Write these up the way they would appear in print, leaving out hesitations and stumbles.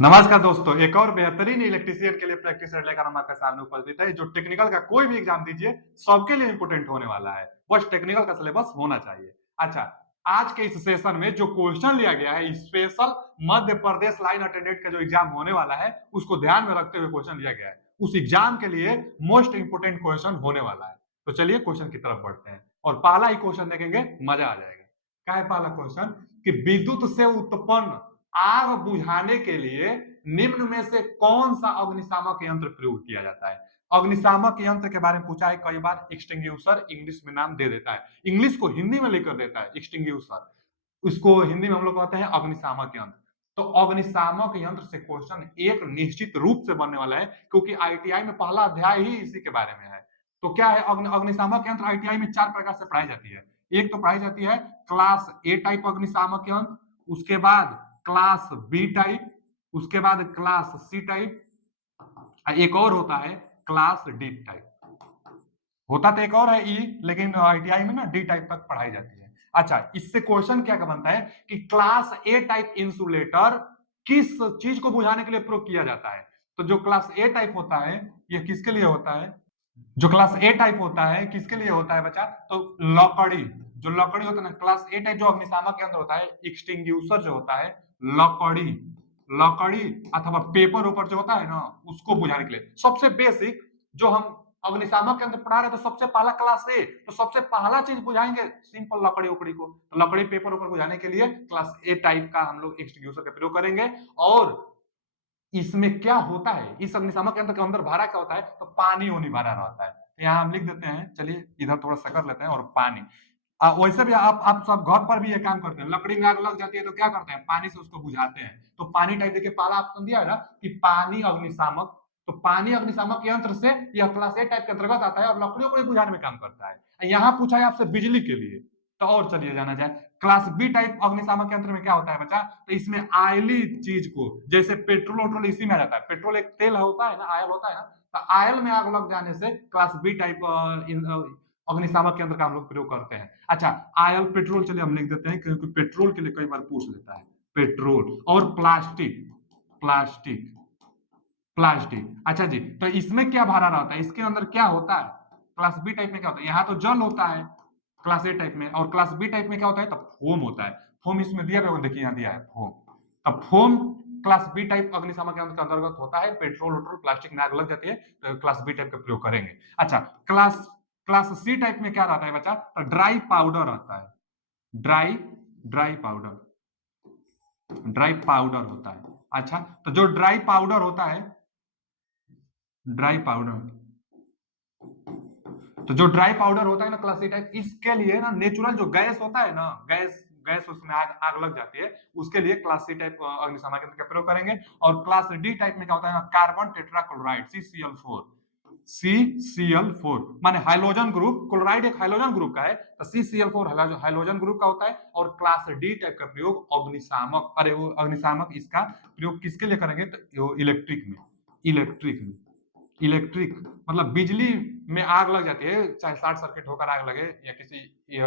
नमस्कार दोस्तों, एक और बेहतरीन इलेक्ट्रीशियन के लिए प्रैक्टिस लेकर हम आपके सामने उपस्थित है। जो टेक्निकल का कोई भी एग्जाम दीजिए, सबके लिए इंपोर्टेंट होने वाला है। बस टेक्निकल का सिलेबस होना चाहिए। अच्छा, आज के इस सेशन में जो क्वेश्चन लिया गया है, special Madhya Pradesh line attendant का जो एग्जाम होने वाला है, उसको ध्यान में रखते हुए क्वेश्चन लिया गया है। उस एग्जाम के लिए मोस्ट इंपोर्टेंट क्वेश्चन होने वाला है। तो चलिए क्वेश्चन की तरफ बढ़ते हैं और पहला ही क्वेश्चन देखेंगे, मजा आ जाएगा। क्या है पहला क्वेश्चन? कि विद्युत से उत्पन्न आग बुझाने के लिए निम्न में से कौन सा अग्निशामक यंत्र प्रयोग किया जाता है? अग्निशामक यंत्र के बारे में पूछा है कई बार। एक्सटिंग्विशर इंग्लिश में नाम दे देता है, इंग्लिश को हिंदी में लिख कर देता है एक्सटिंग्विशर। उसको हिंदी में हम लोग कहते हैं अग्निशामक यंत्र। तो अग्निशामक यंत्र से क्वेश्चन एक निश्चित रूप से बनने वाला है, क्योंकि आईटीआई में पहला अध्याय ही इसी के बारे में है। तो क्या है, अग्निशामक यंत्र आईटीआई में चार प्रकार से पढ़ाई जाती है। एक तो पढ़ाई जाती है क्लास ए टाइप अग्निशामक यंत्र, उसके बाद क्लास बी टाइप, उसके बाद क्लास सी टाइप, एक और होता है क्लास डी टाइप। होता तो एक और है ई, लेकिन आईटीआई में ना डी टाइप तक पढ़ाई जाती है। अच्छा, इससे क्वेश्चन क्या बनता है कि क्लास ए टाइप इंसुलेटर किस चीज को बुझाने के लिए प्रयोग किया जाता है? तो जो क्लास ए टाइप होता है, ये किसके लिए होता है? जो क्लास ए टाइप होता है किसके लिए होता है बच्चा? तो लकड़ी, जो लकड़ी होता है ना, क्लास ए टाइप जो अग्निशामक यंत्र होता है, एक्सटिंग्विशर जो होता है, लकड़ी, लकड़ी अथवा पेपर ऊपर जो होता है ना, उसको बुझाने के लिए। सबसे बेसिक जो हम अग्निशामक यंत्र पढ़ा रहे, तो सबसे पहला क्लास ए, तो सबसे पहला चीज बुझाएंगे सिंपल लकड़ी उकड़ी को। तो लकड़ी पेपर ऊपर बुझाने के लिए क्लास ए टाइप का हम लोग एक्सटिंग्विशर का प्रयोग करेंगे। और इसमें क्या होता है, इस अग्निशामक यंत्र के अंदर भरा क्या होता है? तो पानी उनी भरा रहता है। तो यहाँ हम लिख देते हैं, चलिए इधर थोड़ा सा कर लेते हैं, और पानी। वैसे भी आप सब घर पर भी ये काम करते हैं। लकड़ी में आग लग जाती है तो क्या करते हैं? पानी से उसको बुझाते हैं। तो पानी टाइप देखिए, पहला ऑप्शन दिया है ना कि पानी अग्निशामक। तो पानी अग्निशामक यंत्र से यह क्लास ए टाइप के अंतर्गत आता है और लकड़ियों को बुझाने में काम करता है। यहाँ पूछा है आपसे बिजली के लिए, तो और चलिए जाना जाए। क्लास बी टाइप अग्निशामक यंत्र में क्या होता है बच्चा? तो इसमें आयली चीज को, जैसे पेट्रोल वोट्रोल इसी में आ जाता है। पेट्रोल एक तेल होता है ना, आयल होता है ना, तो आयल में आग लग जाने से क्लास बी टाइप अग्निशामक यंत्र का हम लोग प्रयोग करते हैं। अच्छा, आयल पेट्रोल चलिए हम लिख देते हैं, क्योंकि पेट्रोल के लिए कई बार पूछ लेता है। पेट्रोल और प्लास्टिक, प्लास्टिक, प्लास्टिक। अच्छा जी, तो इसमें क्या भरा रहता है, इसके अंदर क्या होता है? क्लास बी टाइप में क्या होता है? यहाँ तो जल होता है क्लास ए टाइप में, और क्लास बी टाइप में क्या होता है? तो फोम होता है। फोम इसमें दिया गया, देखिए यहाँ दिया है फोम। अब फोम क्लास बी टाइप अग्निशामक यंत्र के अंतर्गत होता है। पेट्रोल वोट्रोल प्लास्टिक में आग लग जाती है तो क्लास बी टाइप का प्रयोग करेंगे। अच्छा, क्लास क्लास सी टाइप में क्या रहता है बच्चा? तो ड्राई पाउडर रहता है। Dry dry powder, dry powder होता है। अच्छा, तो जो ड्राई पाउडर होता है, ड्राई पाउडर, तो जो ड्राई पाउडर होता है ना क्लास सी टाइप, इसके लिए ना नेचुरल जो गैस होता है ना, गैस गैस उसमें आग आग लग जाती है, उसके लिए क्लास सी टाइप अग्निशामक यंत्र का प्रयोग करेंगे। और क्लास डी टाइप में क्या होता है? Carbon tetrachloride, CCl4। CCl4 माने हाइड्रोजन ग्रुप, क्लोराइड एक हाइड्रोजन ग्रुप का है, तो CCl4 हाइड्रोजन ग्रुप का होता है। और क्लास डी टाइप का प्रयोग अग्निशामक, अरे वो अग्निशामक, इसका प्रयोग किसके लिए करेंगे? तो इलेक्ट्रिक में, इलेक्ट्रिक में, इलेक्ट्रिक मतलब बिजली में आग लग जाती है, चाहे शॉर्ट सर्किट होकर आग लगे या किसी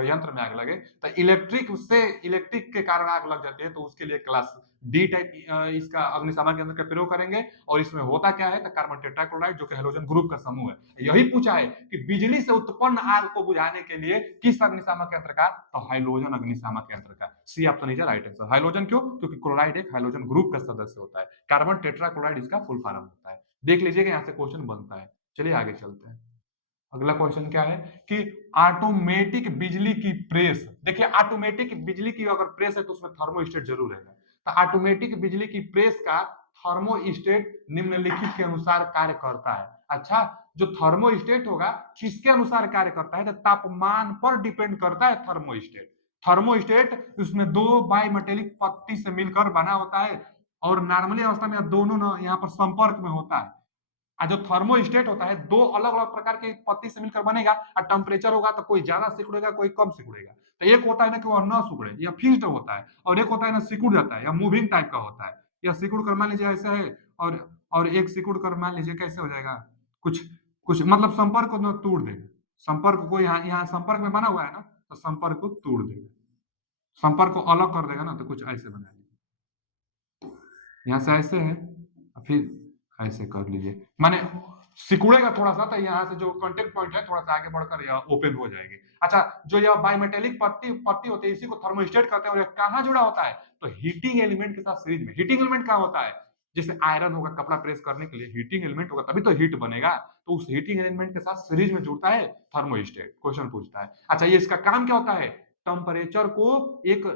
यंत्र में आग लगे, तो इलेक्ट्रिक, उससे इलेक्ट्रिक के कारण आग लग जाती है, तो उसके लिए क्लास डी टाइप इसका अग्निशामक यंत्र का प्रयोग करेंगे। और इसमें होता क्या है? तो कार्बन टेट्राक्लोराइड, जो कि हैलोजन ग्रुप का समूह है। यही पूछा है कि बिजली से उत्पन्न आग को बुझाने के लिए किस अग्निशामक यंत्र का? तो हाइड्रोजन अग्निशामक यंत्र का। C option is right answer. Hydrogen क्यों? क्योंकि क्लोराइड एक हाइड्रोजन ग्रुप का सदस्य होता है। कार्बन टेट्राक्लोराइड इसका फुल फॉर्म होता है। देख लीजिएगा यहाँ से क्वेश्चन बनता है। चलिए आगे चलते हैं। अगला क्वेश्चन क्या है कि ऑटोमेटिक बिजली की प्रेस, देखिए ऑटोमेटिक बिजली की अगर प्रेस है तो उसमें थर्मोस्टेट जरूर है। तो ऑटोमेटिक बिजली की प्रेस का थर्मोस्टेट निम्नलिखित के अनुसार कार्य करता है। अच्छा, जो थर्मोस्टेट होगा किसके अनुसार कार्य करता है? तो तापमान पर डिपेंड करता है थर्मोस्टेट। थर्मोस्टेट उसमें दो बाई मेटेलिक पत्ती से मिलकर बना होता है, और नॉर्मली अवस्था में दोनों ना यहाँ पर संपर्क में होता है। जो थर्मोस्टेट होता है, दो अलग अलग प्रकार के पत्ती से मिलकर बनेगा, और टेम्परेचर होगा तो कोई ज्यादा सिकुड़ेगा, कोई कम सिकुड़ेगा। तो एक होता है ना कि वह न सिकुड़े, या फिक्स्ड होता है, और एक होता है ना सिकुड़ जाता है या मूविंग टाइप का होता है। या सिकुड़ कर मान लीजिए ऐसा है, और एक सिकुड़ कर मान लीजिए कैसे हो जाएगा, कुछ कुछ मतलब संपर्क को न तोड़ देगा। संपर्क को यहाँ यहाँ संपर्क में बना हुआ है ना, तो संपर्क को तोड़ देगा। संपर्क को अलग कर देगा ना, तो कुछ ऐसे बना देगा। यहाँ से ऐसे है, फिर ऐसे कर लीजिए, माने सिकुड़ेगा थोड़ा सा, तो यहाँ से जो कांटेक्ट पॉइंट है थोड़ा सा आगे बढ़कर यह ओपन हो जाएगी। अच्छा, जो यह बायोमेटेलिक पट्टी पट्टी होती है, इसी को थर्मोस्टेट कहते हैं। और यह कहाँ जुड़ा होता है? तो हीटिंग एलिमेंट के साथ सीरीज में। हीटिंग एलिमेंट कहाँ होता है? जैसे आयरन होगा, कपड़ा प्रेस करने के लिए हीटिंग एलिमेंट होगा, तभी तो हीट बनेगा। तो उस हीटिंग एलिमेंट के साथ सीरीज में जुड़ता है थर्मोस्टेट। क्वेश्चन पूछता है। अच्छा, ये इसका काम क्या होता है? टेम्परेचर को एक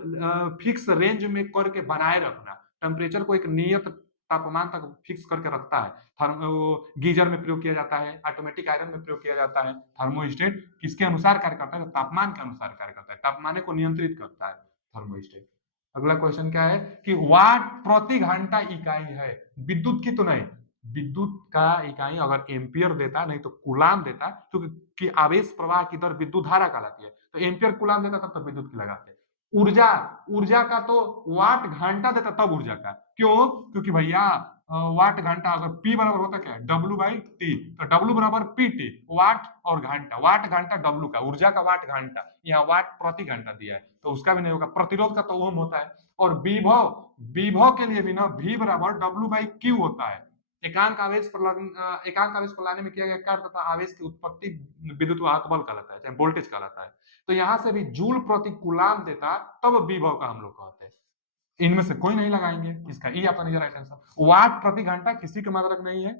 फिक्स रेंज में करके बनाए रखना। टेम्परेचर को एक नियत तापमान तक फिक्स करके रखता है। गीजर में प्रयोग किया जाता है, ऑटोमेटिक आयरन में प्रयोग किया जाता है। थर्मोस्टेट किसके अनुसार कार्य करता है? तापमान के अनुसार कार्य करता है, तापमान को नियंत्रित करता है थर्मोस्टेट। अगला क्वेश्चन क्या है कि वाट प्रति घंटा इकाई है, विद्युत की तो नहीं। विद्युत का इकाई अगर एम्पियर देता, नहीं तो कूलाम देता, क्योंकि आवेश प्रवाह की दर विद्युत धारा कहलाती है। तो एम्पियर कूलाम देता तब तो विद्युत की लगाते। ऊर्जा, ऊर्जा का तो वाट घंटा देता तब ऊर्जा का। क्यों? क्योंकि भैया वाट घंटा अगर पी बराबर होता क्या है? W by T. तो डब्ल्यू बराबर पी टी, वाट और घंटा। वाट घंटा डब्ल्यू का, ऊर्जा का वाट घंटा, यहाँ वाट प्रति घंटा दिया है तो उसका भी नहीं होगा। प्रतिरोध का तो ओम होता है। और विभव, विभव के लिए भी ना वी बराबर डब्ल्यू बाई क्यू होता है। एकांक आवेश पर एकांक आवेश को लाने में किया गया कार्य तथा आवेश की उत्पत्ति विद्युत वाहक बल कहलाता है, चाहे वोल्टेज कहलाता है। तो यहाँ से भी जूल प्रति कूलाम देता, तब विभव का हम लोग कहते हैं। इनमें से कोई नहीं लगाएंगे, इसका ई आपका नहीं राइट आंसर। वाट प्रति घंटा किसी का मात्रक नहीं है।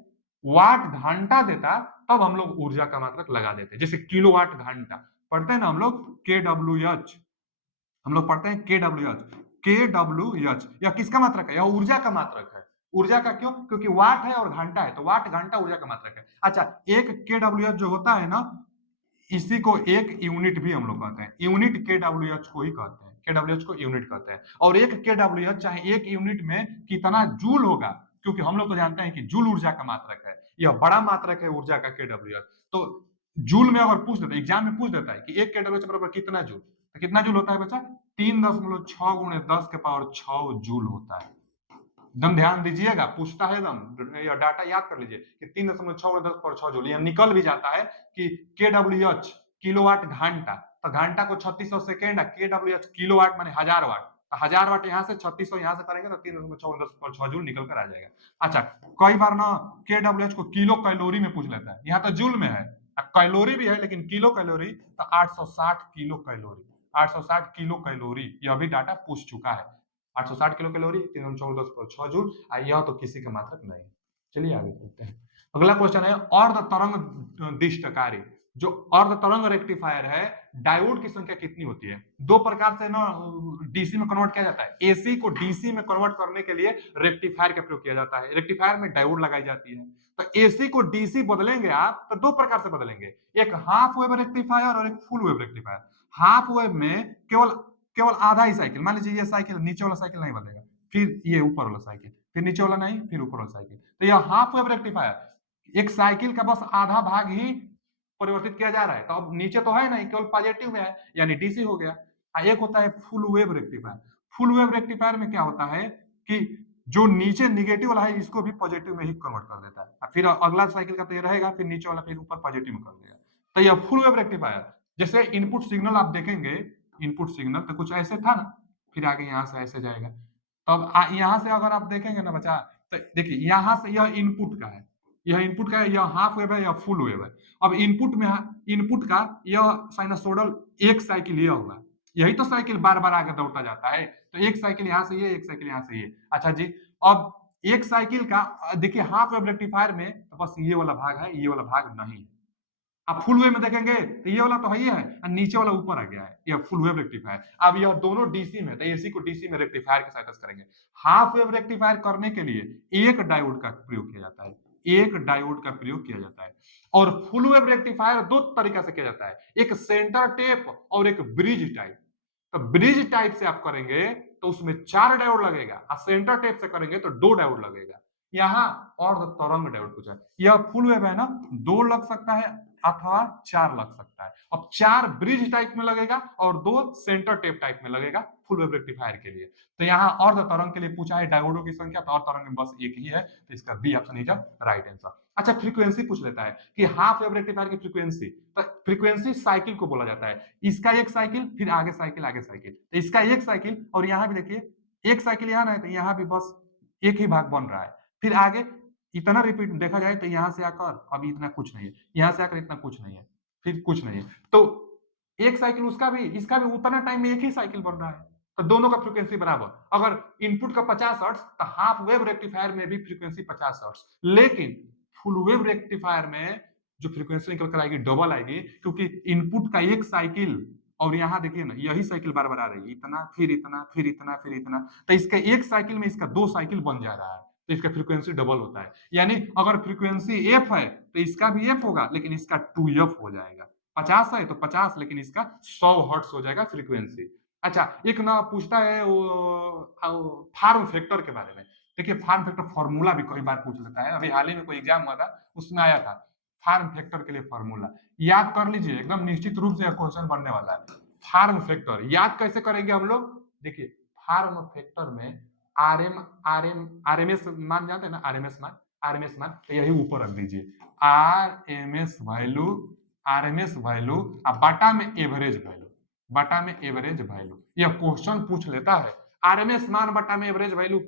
वाट घंटा देता तब हम लोग ऊर्जा का मात्रक लगा देते, जैसे किलोवाट घंटा पढ़ते हैं ना हम लोग, के डब्ल्यू एच। हम लोग पढ़ते हैं के डब्ल्यू एच। के डब्ल्यू एच यह किसका मात्रक है? यह ऊर्जा का मात्रक है। ऊर्जा का क्यों? क्योंकि वाट है और घंटा है, तो वाट घंटा ऊर्जा का मात्रक है। अच्छा, एक के डब्ल्यू एच जो होता है ना, इसी को एक यूनिट भी हम लोग कहते हैं। यूनिट के डब्ल्यू एच को ही कहते हैं, के डब्ल्यू एच को यूनिट कहते हैं। और एक के डब्ल्यू एच चाहे एक यूनिट में कितना जूल होगा, क्योंकि हम लोग तो जानते हैं कि जूल ऊर्जा का मात्रक है, यह बड़ा मात्रक है ऊर्जा का के डब्ल्यू एच। तो जूल में अगर पूछ देता है, एग्जाम में पूछ देता है कि एक के डब्ल्यू एच बराबर कितना जूल, तो कितना जूल होता है बच्चा? 3.6 गुणे 10 के पावर 6 जूल होता है। एकदम ध्यान दीजिएगा, पूछता है एकदम, या डाटा याद कर लीजिए कि 3.6 जूल। यह निकल भी जाता है कि के डब्ल्यू एच किलोवाट घंटा, तो घंटा को 3600 सेकेंड, के डब्ल्यू एच किलोवाट माने 1000 वाट। तो 1000 वाट यहाँ से 3600 यहाँ से करेंगे तो 3.6 जूल निकल कर आ जाएगा। अच्छा, कई बार ना के डब्ल्यू एच को किलो कैलोरी में पूछ लेता है, यहाँ तो जूल में है, कैलोरी भी है लेकिन किलो कैलोरी, तो 860 किलो कैलोरी, 860 किलो कैलोरी यह भी डाटा पूछ चुका है। 860 किलो कैलोरी, 314 जूल। यह तो किसी का मात्रक नहीं। चलिए आगे चलते हैं। अगला क्वेश्चन है अर्ध तरंग दिष्टकारी। जो अर्ध तरंग रेक्टिफायर है, डायोड की संख्या कितनी होती है? दो प्रकार से ना डीसी में कन्वर्ट किया जाता है। एसी को डीसी में कन्वर्ट करने के लिए रेक्टिफायर का प्रयोग किया जाता है। रेक्टिफायर में डायोड लगाई जाती है। तो एसी को डीसी बदलेंगे आप तो दो प्रकार से बदलेंगे, एक हाफ वेव रेक्टिफायर और एक full wave rectifier. Half wave में केवल केवल आधा ही साइकिल, मान लीजिए ये साइकिल, नीचे वाला साइकिल नहीं बदलेगा, फिर ये ऊपर वाला साइकिल, फिर नीचे वाला नहीं, फिर ऊपर वाला साइकिल। तो यह हाफ वेव रेक्टिफायर, एक साइकिल का बस आधा भाग ही परिवर्तित किया जा रहा है। तो अब नीचे तो है नहीं, केवल पॉजिटिव में है, यानी डीसी हो गया। एक होता है full wave rectifier. Full wave rectifier में क्या होता है कि जो नीचे निगेटिव वाला है इसको भी पॉजिटिव में ही कन्वर्ट कर देता है। फिर अगला साइकिल का तो ये रहेगा, फिर नीचे वाला फिर ऊपर पॉजिटिव में कर देगा। तो यह फुल वेव रेक्टिफायर। जैसे इनपुट सिग्नल आप देखेंगे, इनपुट सिग्नल तो कुछ ऐसे था ना, फिर आगे यहाँ से ऐसे जाएगा। तो अब यहाँ से अगर आप देखेंगे ना बच्चा, तो देखिए यहाँ से यह इनपुट का है, यह इनपुट का है, यह हाफ वेव है, यह फुल वेव है। अब इनपुट में, इनपुट का यह साइनसोइडल एक साइकिल यह होगा, यही तो साइकिल बार बार आगे दौड़ता जाता है। तो एक साइकिल यहाँ से ये, एक साइकिल यहाँ से ये। अच्छा जी, अब एक साइकिल का देखिए हाफ वेव रेक्टिफायर में तो बस ये वाला भाग है, ये वाला भाग नहीं है। आप फुल वेव में देखेंगे तो ये वाला तो है ही है, और नीचे वाला ऊपर आ गया है, ये फुल वेव रेक्टिफायर। अब यह दोनों डीसी में, तो एसी को डीसी में रेक्टिफायर की सहायता से करेंगे। हाफ वेव रेक्टिफायर करने के लिए एक डायोड का प्रयोग किया जाता है, एक डायोड का प्रयोग किया जाता है। और फुल वेव रेक्टिफायर दो तरीका से किया जाता है, एक सेंटर टेप और एक ब्रिज टाइप। तो ब्रिज टाइप से आप करेंगे तो उसमें 4 डायोड लगेगा, और सेंटर टेप से करेंगे तो 2 डायोड लगेगा। यहाँ और तरंग डायोड पूछा है, यह फुल वेव है ना, 2 लग सकता है अथवा 4 लग सकता है। अब 4 ब्रिज टाइप में लगेगा और 2 सेंटर टेप टाइप में लगेगा फुल वेव रेक्टिफायर के लिए। तो यहाँ अर्ध तरंग के लिए पूछा है डायोडों की संख्या, तो अर्ध तरंग में बस एक ही है, तो इसका B option is right answer. अच्छा, फ्रीक्वेंसी पूछ लेता है कि हाफ वेव रेक्टिफायर की फ्रीक्वेंसी, तो फ्रीक्वेंसी साइकिल को बोला जाता है। इसका एक साइकिल, फिर आगे साइकिल, आगे साइकिल, तो इसका एक साइकिल, और यहाँ भी देखिए एक साइकिल यहाँ ना है, तो यहाँ भी बस एक ही भाग बन रहा है। फिर आगे इतना रिपीट देखा जाए तो यहाँ से आकर अभी इतना कुछ नहीं है, यहाँ से आकर इतना कुछ नहीं है, फिर कुछ नहीं है। तो एक साइकिल उसका भी इसका भी उतना टाइम में एक ही साइकिल बन रहा है। तो दोनों का फ्रीक्वेंसी बराबर। अगर इनपुट का 50 हर्ट्ज तो हाफ वेव रेक्टिफायर में भी फ्रीक्वेंसी 50 हर्ट्ज। लेकिन फुल वेव रेक्टिफायर में जो फ्रीक्वेंसी निकल कर आएगी डबल आएगी, क्योंकि इनपुट का एक साइकिल और यहाँ देखिए ना यही साइकिल बार बार आ रही है, इतना फिर इतना फिर इतना फिर इतना, तो इसका एक साइकिल में इसका 2 साइकिल बन जा रहा है, तो इसका फ्रीक्वेंसी डबल होता है। यानी अगर फ्रीक्वेंसी एफ है तो इसका भी एफ होगा, लेकिन इसका 2f हो जाएगा। 50 है तो 50, लेकिन इसका 100 हर्ट्ज हो जाएगा फ्रीक्वेंसी। अच्छा, एक ना पूछता है वो फार्म फैक्टर के बारे में। देखिए फार्म फैक्टर फॉर्मूला भी कई बार पूछ लेता है, अभी हाल ही में कोई एग्जाम हुआ था उसमें आया था फार्म फैक्टर के लिए फॉर्मूला। याद कर लीजिए, एकदम निश्चित रूप से क्वेश्चन बनने वाला है। फार्म फैक्टर याद कैसे करेंगे हम लोग? देखिए फार्म फैक्टर में आरएमएस मान जानते हैं ना, आरएमएस मान तो यही ऊपर रख दीजिए, आरएमएस वैल्यू, आरएमएस वैल्यू बटा में एवरेज वैल्यू, बटा में एवरेज वैल्यू। यह क्वेश्चन पूछ लेता है आरएमएस मान बटा में एवरेज वैल्यू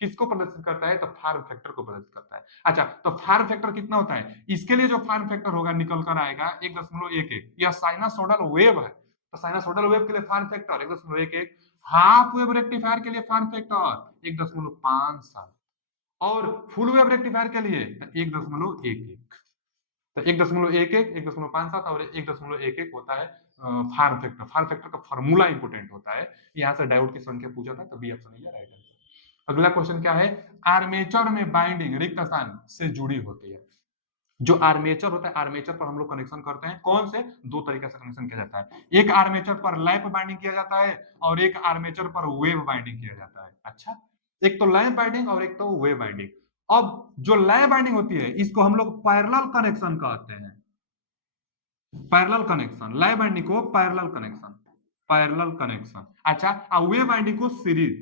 किसको प्रदर्शित करता है? तो फार्म फैक्टर को प्रदर्शित करता है। अच्छा, तो फार्म फैक्टर कितना होता है? इसके लिए जो फार्म फैक्टर होगा निकल कर आएगा 1.11। यह साइनसोइडल वेव है, तो साइनसोइडल वेव के लिए form factor 1.11। Half wave rectifier के लिए फार्म फैक्टर 1.57 और फुल वेव रेक्टिफायर के लिए 1.11। तो 1.11, 1.57 और 1.11 होता है फार्म फैक्टर। फार्म फैक्टर का फॉर्मूला इंपोर्टेंट होता है। यहाँ से डायोड की संख्या पूछा था, तो बी ऑप्शन है राइट आंसर। अगला क्वेश्चन क्या है? आर्मेचर में बाइंडिंग रिक्त स्थान से जुड़ी होती है। जो आर्मेचर होता है, आर्मेचर पर हम लोग कनेक्शन करते हैं, कौन से? दो तरीके से कनेक्शन किया जाता है। एक आर्मेचर पर लैप बाइंडिंग किया जाता है और एक आर्मेचर पर वेव बाइंडिंग किया जाता है। अच्छा, एक तो लैप बाइंडिंग और एक तो वेव बाइंडिंग। अब जो लैप बाइंडिंग होती है इसको हम लोग पैरेलल कनेक्शन कहते हैं। पैरेलल कनेक्शन, लैप बाइंडिंग को पैरेलल कनेक्शन, पैरेलल कनेक्शन। अच्छा, वेव बाइंडिंग को सीरीज,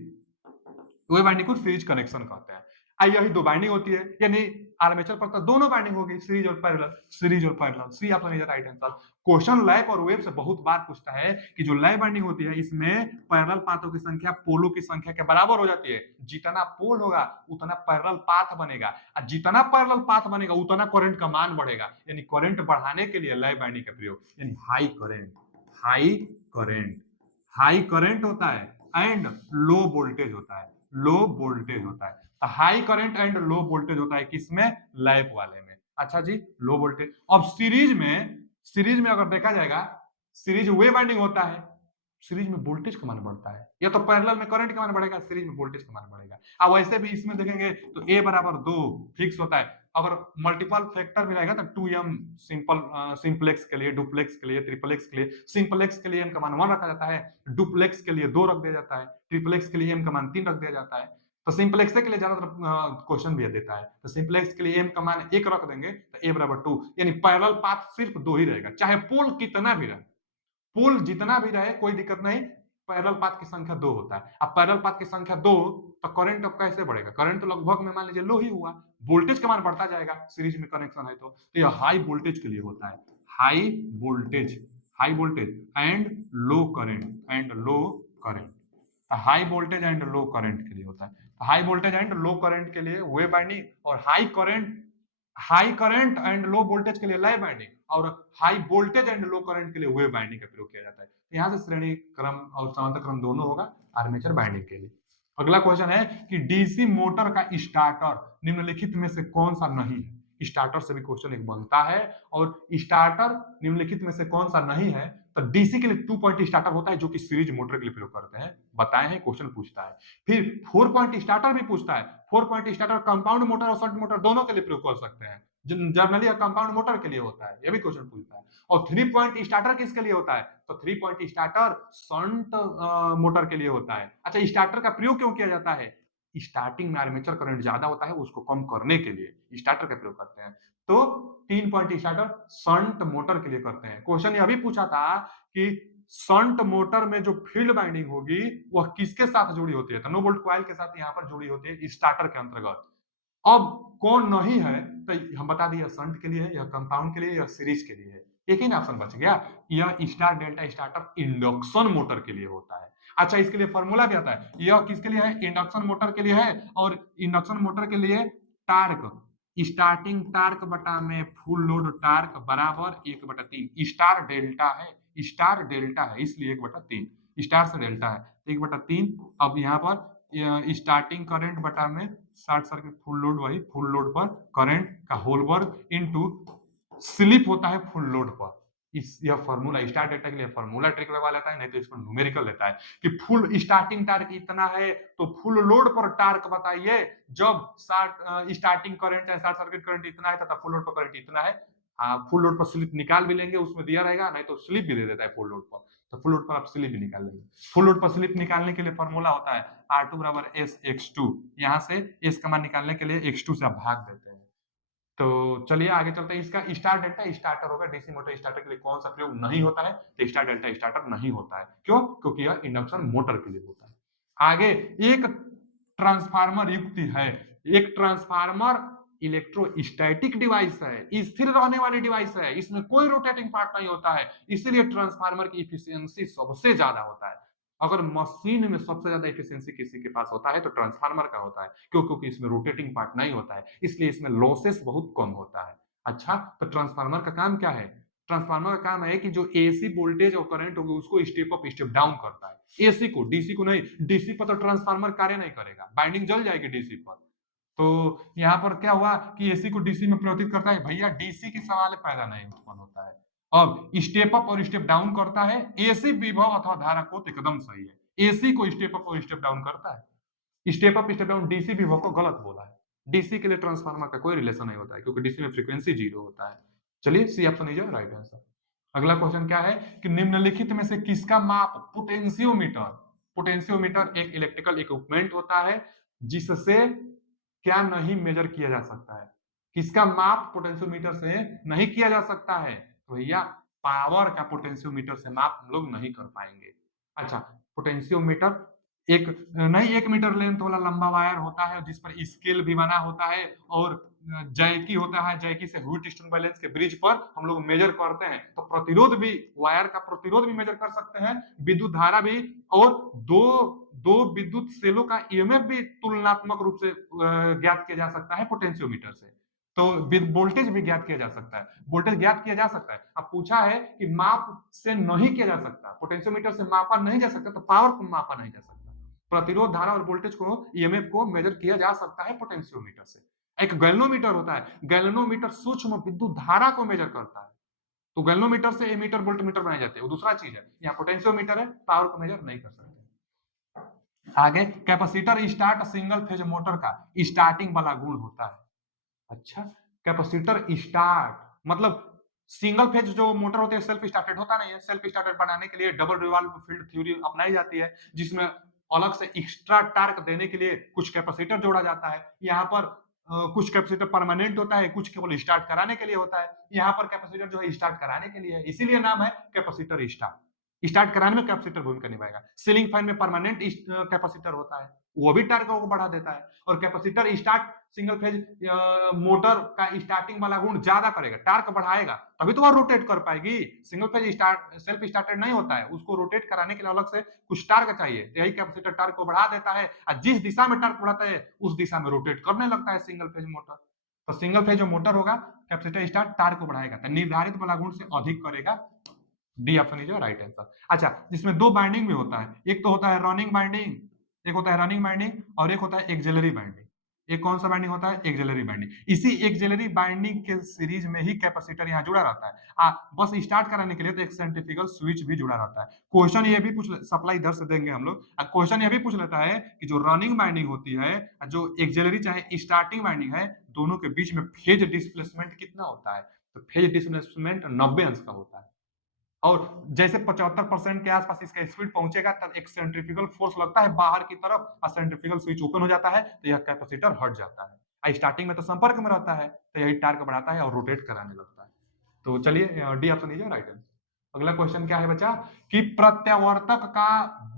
वेव बाइंडिंग को सीरीज कनेक्शन कहते हैं। यही दो बाइंडिंग होती है, यानी आर्मेचर पर तो दोनों बाइंडिंग होगी, सीरीज और पैरेलल, सीरीज और parallel. C option is right answer. Question lap और वेव से बहुत बार पूछता है कि जो लैप बाइंडिंग होती है इसमें पैरेलल पाथों की संख्या पोलों की संख्या के बराबर हो जाती है। जितना पोल होगा उतना पैरेलल पाथ बनेगा, और जितना पैरेलल पाथ बनेगा उतना करंट का मान बढ़ेगा। यानी करंट बढ़ाने के लिए लैप बाइंडिंग का प्रयोग, यानी high current, high current, high current होता है एंड लो वोल्टेज होता है, लो वोल्टेज होता है। High current and low voltage होता है किसमें? लैप वाले में। अच्छा जी, लो वोल्टेज। अब सीरीज में अगर देखा जाएगा, सीरीज वे बाइंडिंग होता है, सीरीज में वोल्टेज का मान बढ़ता है, या तो पैरेलल में करंट का मान बढ़ेगा, सीरीज में वोल्टेज का मान बढ़ेगा। अब वैसे भी इसमें देखेंगे तो ए बराबर 2 फिक्स होता है। अगर मल्टीपल फैक्टर भी रहेगा तो 2m सिंपल, सिंपलेक्स के लिए, डुप्लेक्स के लिए, ट्रिपलेक्स के लिए। सिंपलेक्स के लिए m का मान 1 रखा जाता है, डुप्लेक्स के लिए 2 रख दिया जाता है, ट्रिपलेक्स के लिए m का मान 3 रख दिया जाता है। तो सिंपलेक्स के लिए ज्यादातर क्वेश्चन भी देता है, तो सिंपलेक्स के लिए m का मान 1 रख देंगे तो a बराबर 2, यानी पैरेलल पाथ सिर्फ 2 ही रहेगा, चाहे पोल कितना भी रहे, पोल जितना भी रहे कोई दिक्कत नहीं। पैरेलल पाथ की संख्या 2 होता है। अब पैरेलल पाथ की संख्या 2, तो करंट अब कैसे बढ़ेगा? करंट तो लगभग में मान लीजिए लो ही हुआ, वोल्टेज का मान बढ़ता जाएगा सीरीज में कनेक्शन है तो यह हाई वोल्टेज के लिए होता है। High voltage, high voltage and low current, and low current, high voltage and low current के लिए होता है। High voltage and low current के लिए वेव बाइंडिंग, और high current and low voltage के लिए लैप बाइंडिंग, और high voltage and low current के लिए वेव बाइंडिंग का प्रयोग किया जाता है। यहाँ से श्रेणी क्रम और समांतर क्रम दोनों होगा आर्मेचर बाइंडिंग के लिए। अगला क्वेश्चन है कि डीसी मोटर का स्टार्टर निम्नलिखित में से कौन सा नहीं है? स्टार्टर से भी क्वेश्चन एक बनता है, और स्टार्टर निम्नलिखित में से कौन सा नहीं है? तो डीसी के लिए 2 पॉइंट स्टार्टर होता है जो कि सीरीज मोटर के लिए प्रयोग करते हैं, बताए हैं, क्वेश्चन पूछता है। फिर 4 पॉइंट स्टार्टर भी पूछता है। 4 पॉइंट स्टार्टर कंपाउंड मोटर और शंट मोटर दोनों के लिए प्रयोग कर सकते हैं, जनरली कंपाउंड मोटर के लिए होता है, यह भी क्वेश्चन पूछता है। और 3 पॉइंट स्टार्टर किसके लिए होता है? तो 3 पॉइंट स्टार्टर शंट मोटर के लिए होता है। अच्छा, स्टार्टर का प्रयोग क्यों किया जाता है? स्टार्टिंग में आर्मेचर करंट ज्यादा होता है, उसको कम करने के लिए स्टार्टर का प्रयोग करते हैं। तो 3 पॉइंट स्टार्टर शंट मोटर के लिए करते हैं। क्वेश्चन यह भी पूछा था कि शंट मोटर में जो फील्ड बाइंडिंग होगी वह किसके साथ जुड़ी होती है? तो नो बोल्ट कॉइल के साथ यहाँ पर जुड़ी होती है स्टार्टर के अंतर्गत। अब कौन नहीं है? तो हम बता दिए, शंट के लिए है, यह कंपाउंड के लिए, यह सीरीज के लिए है। एक ही ऑप्शन बच गया, यह star delta starter induction motor के लिए होता है। अच्छा, इसके लिए फॉर्मूला भी आता है, यह किसके लिए है, इंडक्शन मोटर के लिए है, और इंडक्शन मोटर के लिए टार्क, स्टार्टिंग टार्क बटा में फुल लोड टार्क बराबर 1/3, स्टार डेल्टा है इसलिए 1/3, स्टार से डेल्टा है 1/3। अब यहाँ पर स्टार्टिंग करंट बटा में शॉर्ट सर्किट फुल लोड, वही फुल लोड पर करंट का होल वर्ग इनटू स्लिप होता है फुल लोड पर। इस यह फॉर्मूला स्टार डेल्टा के लिए फॉर्मूला ट्रिक लगा लेता है, नहीं तो इसको न्यूमेरिकल लेता है कि फुल स्टार्टिंग टार्क इतना है तो फुल लोड पर टार्क बताइए, जब स्टार्टिंग करंट है शॉर्ट सर्किट करंट इतना है तथा फुल लोड पर करंट इतना है। फुल लोड पर स्लिप निकाल भी लेंगे, उसमें दिया रहेगा, नहीं तो स्लिप भी दे देता है फुल लोड पर, तो फुल लोड पर आप स्लिप भी निकाल लेंगे। फुल लोड पर स्लिप निकालने के लिए फॉर्मूला होता है R2 बराबर S X2, यहाँ से S का मान निकालने के लिए X2 से आप भाग देते हैं। तो चलिए आगे चलते हैं, इसका स्टार डेल्टा स्टार्टर होगा, डीसी मोटर स्टार्टर के लिए कौन सा प्रयोग नहीं होता है, तो स्टार डेल्टा स्टार्टर नहीं होता है, क्यों, क्योंकि यह इंडक्शन मोटर के लिए होता है। आगे एक ट्रांसफार्मर युक्ति है, एक ट्रांसफार्मर इलेक्ट्रोस्टैटिक डिवाइस है, स्थिर रहने वाली डिवाइस है, इसमें कोई रोटेटिंग पार्ट नहीं होता है, इसीलिए ट्रांसफार्मर की इफिशियंसी सबसे ज्यादा होता है। अगर मशीन में सबसे ज्यादा एफिशिएंसी किसी के पास होता है तो ट्रांसफार्मर का होता है, क्यों, क्योंकि इसमें रोटेटिंग पार्ट नहीं होता है, इसलिए इसमें लॉसेस बहुत कम होता है। अच्छा, तो ट्रांसफार्मर का काम क्या है, ट्रांसफार्मर का काम है कि जो एसी वोल्टेज और करंट होगी उसको स्टेप अप स्टेप डाउन करता है, एसी को, डीसी को नहीं, डीसी पर तो ट्रांसफार्मर कार्य नहीं करेगा, बाइंडिंग जल जाएगी डीसी पर। तो यहाँ पर क्या हुआ कि एसी को डीसी में परिवर्तित करता है, भैया डीसी की सवाल पैदा नहीं उत्पन्न होता है। अब स्टेप अप और स्टेप डाउन करता है, एसी विभव अथवा धारा को तो एकदम सही है, एसी को स्टेप अप और स्टेप डाउन करता है, step up step down DC विभव को गलत बोला है, डीसी के लिए ट्रांसफार्मर का कोई रिलेशन नहीं होता है, क्योंकि डीसी में फ्रीक्वेंसी 0 होता है। चलिए C option is right answer. अगला क्वेश्चन क्या है कि निम्नलिखित में से किसका माप पोटेंशियोमीटर, पोटेंशियोमीटर एक इलेक्ट्रिकल इक्विपमेंट होता है जिससे क्या नहीं मेजर किया जा सकता है, किसका माप पोटेंशियोमीटर से नहीं किया जा सकता है, तो भैया पावर का पोटेंशियोमीटर से माप हम लोग नहीं कर पाएंगे। अच्छा, पोटेंशियोमीटर एक नहीं 1 मीटर लेंथ वाला लंबा वायर होता है जिस पर स्केल भी बना होता है, और जैकी होता है, जैकी से व्हीटस्टोन बैलेंस के ब्रिज पर हम लोग मेजर करते हैं, तो प्रतिरोध भी, वायर का प्रतिरोध भी मेजर कर सकते हैं, विद्युत धारा भी, और दो दो विद्युत सेलों का ईएमएफ भी तुलनात्मक रूप से ज्ञात किया जा सकता है पोटेंशियोमीटर से। तो वोल्टेज भी ज्ञात किया जा सकता है, वोल्टेज ज्ञात किया जा सकता है। अब पूछा है कि माप से नहीं किया जा सकता, पोटेंशियोमीटर से मापा नहीं जा सकता, तो पावर को मापा नहीं जा सकता, प्रतिरोध धारा और वोल्टेज को, ईएमएफ को मेजर किया जा सकता है पोटेंशियोमीटर से। एक गैल्वेनोमीटर होता है, गैल्वेनोमीटर सूक्ष्म विद्युत धारा को मेजर करता है, तो गैल्वेनोमीटर से एमीटर वोल्टमीटर बनाए जाते हैं, वो दूसरा चीज है। यहाँ पोटेंशियोमीटर है, पावर को मेजर नहीं कर सकते। आगे capacitor start single phase motor का स्टार्टिंग वाला गुण होता है। अच्छा, कैपेसिटर स्टार्ट मतलब सिंगल फेज जो मोटर होते हैं सेल्फ स्टार्टेड होता नहीं है, सेल्फ स्टार्टेड बनाने के लिए डबल रिवॉल्व फील्ड थ्योरी अपनाई जाती है, जिसमें अलग से एक्स्ट्रा टार्क देने के लिए कुछ कैपेसिटर जोड़ा जाता है। यहाँ पर कुछ कैपेसिटर परमानेंट होता है, कुछ केवल स्टार्ट कराने के लिए होता है। यहाँ पर कैपेसिटर जो है स्टार्ट कराने के लिए है, इसीलिए नाम है कैपेसिटर स्टार्ट, स्टार्ट कराने में कैपेसिटर भूमिका निभाएगा। सीलिंग फैन में परमानेंट कैपेसिटर होता है, वो भी टार्क को बढ़ा देता है, और capacitor start single phase motor का स्टार्टिंग वाला गुण ज्यादा करेगा, टार्क बढ़ाएगा, तभी तो वह रोटेट कर पाएगी। Single phase start self started नहीं होता है, उसको रोटेट कराने के लिए अलग से कुछ टार्क चाहिए, यही कैपेसिटर टार्क को बढ़ा देता है, और जिस दिशा में टार्क बढ़ाता है उस दिशा में रोटेट करने लगता है सिंगल फेज मोटर। तो सिंगल फेज जो मोटर होगा कैपेसिटर स्टार्ट टार्क को बढ़ाएगा, तो निर्धारित वाला गुण से अधिक करेगा, D option is right answer. अच्छा, जिसमें दो बाइंडिंग भी होता है, एक तो होता है रनिंग बाइंडिंग, एक होता है रनिंग बाइंडिंग, और एक होता है एक्सिलरी बाइंडिंग। एक कौन सा बाइंडिंग होता है, एक्सिलरी बाइंडिंग। इसी एक्सिलरी बाइंडिंग के सीरीज में ही कैपेसिटर यहाँ जुड़ा रहता है। बस स्टार्ट कराने के लिए तो एक सेंट्रीफ्यूगल स्विच भी जुड़ा रहता है। क्वेश्चन ये भी पूछ, सप्लाई इधर से देंगे हम लोग, क्वेश्चन ये भी पूछ लेता है कि जो रनिंग बाइंडिंग होती है, जो एक्सिलरी चाहे स्टार्टिंग बाइंडिंग है, दोनों के बीच में फेज डिस्प्लेसमेंट कितना होता है, तो फेज डिस्प्लेसमेंट 90 अंश का होता है, और जैसे 75% के आसपास इसका स्पीड पहुंचेगा तब एक सेंट्रीफ्यूगल फोर्स लगता है बाहर की तरफ, और सेंट्रीफ्यूगल स्विच ओपन हो जाता है, तो यह कैपेसिटर हट जाता है। स्टार्टिंग में तो संपर्क में रहता है, तो यही टार्क बढ़ाता है और रोटेट कराने लगता है। तो चलिए डी ऑप्शन दीजिए राइट आंसर। अगला क्वेश्चन क्या है बच्चा कि प्रत्यावर्तक का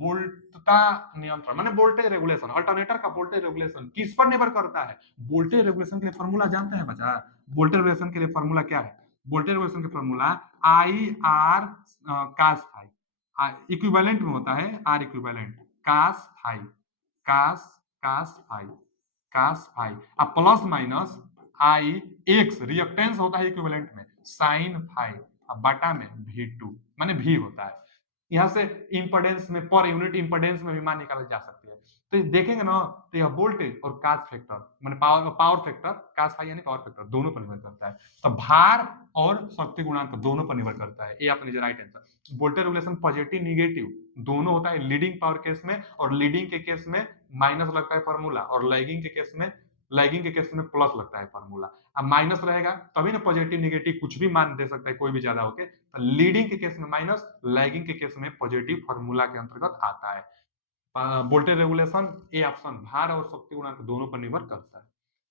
वोल्टता नियंत्रण माने वोल्टेज रेगुलेशन, अल्टरनेटर का वोल्टेज रेगुलेशन किस पर निर्भर करता है। वोल्टेज रेगुलेशन के लिए फॉर्मूला जानते हैं बच्चा, वोल्टेज रेगुलेशन के लिए फॉर्मूला क्या है, वोल्टेज रेगुलेशन के formula I R cos phi, equivalent में होता है R equivalent cos phi, cos cos phi, cos phi. अब plus minus I X reactance होता है इक्विवेलेंट में साइन फाई, अब बटा में वी टू माने भी होता है। यहाँ से इंपोर्टेंस में पर यूनिट इंपोर्टेंस में भी मान निकाला जा सकती है। तो देखेंगे ना, तो यह वोल्टेज और कास फैक्टर माने पावर फैक्टर, कास फाई यानी पावर फैक्टर दोनों पर निर्भर करता है। तो भार और शक्ति गुणांक दोनों पर निर्भर करता है। ये आपने right answer. Voltage regulation positive negative दोनों होता है लीडिंग पावर केस में, और लीडिंग के केस में माइनस लगता है फॉर्मूला, और लैगिंग के केस में प्लस लगता है फॉर्मूला। अब माइनस रहेगा तभी ना पॉजिटिव निगेटिव कुछ भी मान दे सकता है कोई भी ज्यादा होके। तो लीडिंग के केस में माइनस, लैगिंग के केस में पॉजिटिव फॉर्मूला के अंतर्गत आता है। वोल्टेज रेगुलेशन ए ऑप्शन भार और शक्ति गुणांक दोनों पर निर्भर करता है।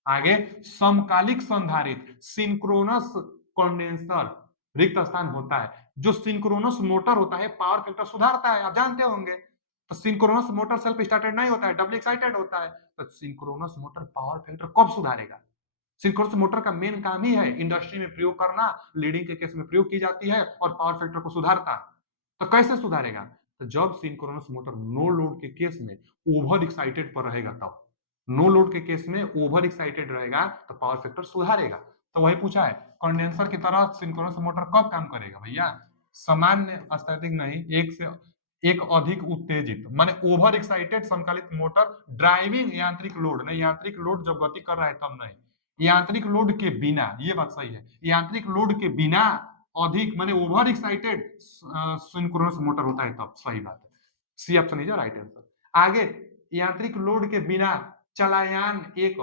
आगे समकालिक संधारित्र सिंक्रोनस कंडेंसर रिक्त स्थान होता है। जो सिंक्रोनस मोटर होता है पावर फैक्टर सुधारता है, आप जानते होंगे। तो सिंक्रोनस मोटर सेल्फ स्टार्टेड नहीं होता है, डबल एक्साइटेड होता है। तो सिंक्रोनस मोटर पावर फैक्टर कब सुधारेगा? सिंक्रोनस मोटर का मेन काम ही है इंडस्ट्री में प्रयोग करना, लीडिंग के केस में प्रयोग की जाती है और पावर फैक्टर को सुधारता है। तो कैसे सुधारेगा? तो जब सिंक्रोनस मोटर नो लोड के केस में ओवर एक्साइटेड पर रहेगा, तब नो लोड के केस में ओवर एक्साइटेड रहेगा तो पावर फैक्टर सुधारेगा। तो वही पूछा है कंडेंसर की तरह सिंक्रोनस मोटर कब काम करेगा भैया? सामान्य स्थैतिक नहीं, एक से एक अधिक उत्तेजित माने ओवर एक्साइटेड समकालिक मोटर ड्राइविंग यांत्रिक लोड नहीं, यांत्रिक लोड जब गति कर रहा है तब नहीं, यांत्रिक लोड के बिना, ये बात सही है, यांत्रिक लोड के बिना अधिक माने ओवर एक्साइटेड सिंक्रोनस मोटर होता है तब, सही बात है। C option is right answer. आगे यांत्रिक लोड के बिना चलायान एक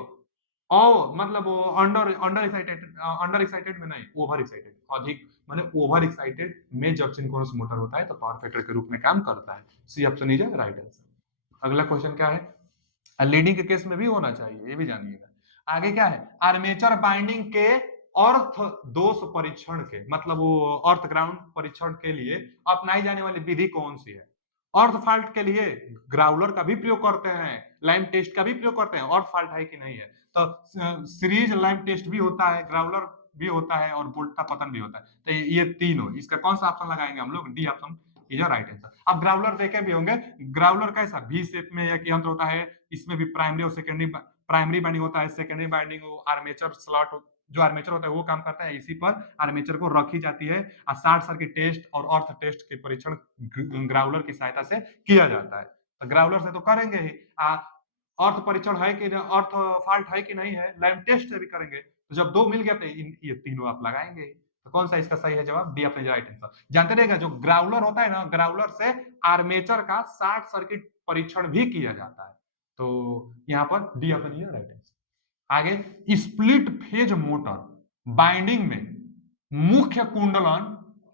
और मतलब अंडर अंडर एक्साइटेड में नहीं, ओवर एक्साइटेड अधिक माने ओवर एक्साइटेड में जब सिंक्रोनस मोटर होता है तो पावर फैक्टर के रूप में काम करता है। C option is right answer. अगला क्वेश्चन क्या है? लीडिंग के केस में भी होना चाहिए, ये भी जानिएगा। आगे क्या है? आर्मेचर बाइंडिंग के अर्थ दोष परीक्षण के मतलब वो अर्थ ग्राउंड परीक्षण के लिए अपनाई जाने वाली विधि कौन सी है? अर्थ फाल्ट के लिए ग्राउलर का भी प्रयोग करते हैं, लाइम टेस्ट का भी प्रयोग करते हैं, अर्थ फाल्ट है कि नहीं है। तो सीरीज लाइम टेस्ट भी होता है, ग्राउलर भी होता है और बोल्टा पतन भी होता है। तो ये तीनों, इसका कौन सा ऑप्शन लगाएंगे हम लोग? D option is right answer. अब ग्राउलर देखे भी होंगे, ग्राउलर कैसा वी शेप में एक यंत्र होता है, इसमें भी प्राइमरी और सेकेंडरी, प्राइमरी बाइंडिंग होता है, सेकेंडरी बाइंडिंग आर्मेचर स्लॉट जो आर्मेचर होता है वो काम करता है, इसी पर आर्मेचर को रखी जाती है और शॉर्ट सर्किट टेस्ट और अर्थ टेस्ट के परीक्षण ग्राउलर की सहायता से किया जाता है। तो ग्राउलर से तो करेंगे ही, अर्थ परीक्षण है कि अर्थ फाल्ट है कि नहीं है, लाइम टेस्ट से भी करेंगे। तो जब दो मिल गया तो ये तीनों आप लगाएंगे। तो कौन सा इसका सही है जवाब? D option right answer. जानते रहेगा जो ग्राउलर होता है ना, ग्राउलर से आर्मेचर का शॉर्ट सर्किट परीक्षण भी किया जाता है। तो यहाँ पर D option is right answer. आगे स्प्लिट फेज मोटर बाइंडिंग में मुख्य कुंडलन